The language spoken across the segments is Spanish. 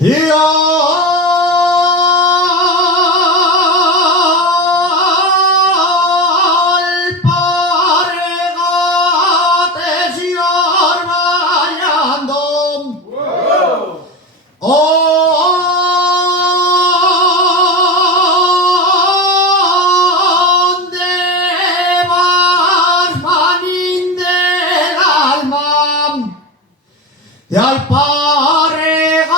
Y al paregates y orbayando. ¿Dónde vas, manín del alma? Y al paregates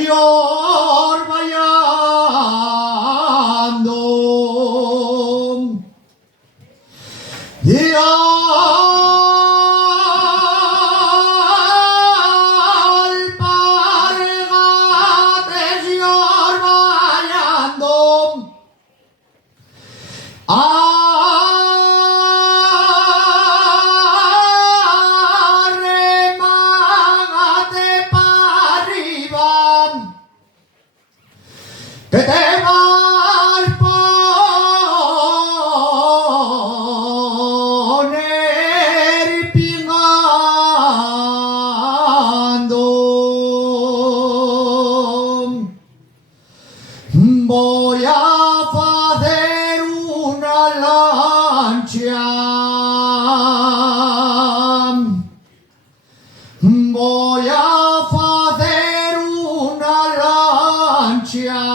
y orbayando. Y al paregates y orbayando. Arremágate para arriba, que te vas poner pingando. Voy a hacer una lancha. Voy a hacer una lancha.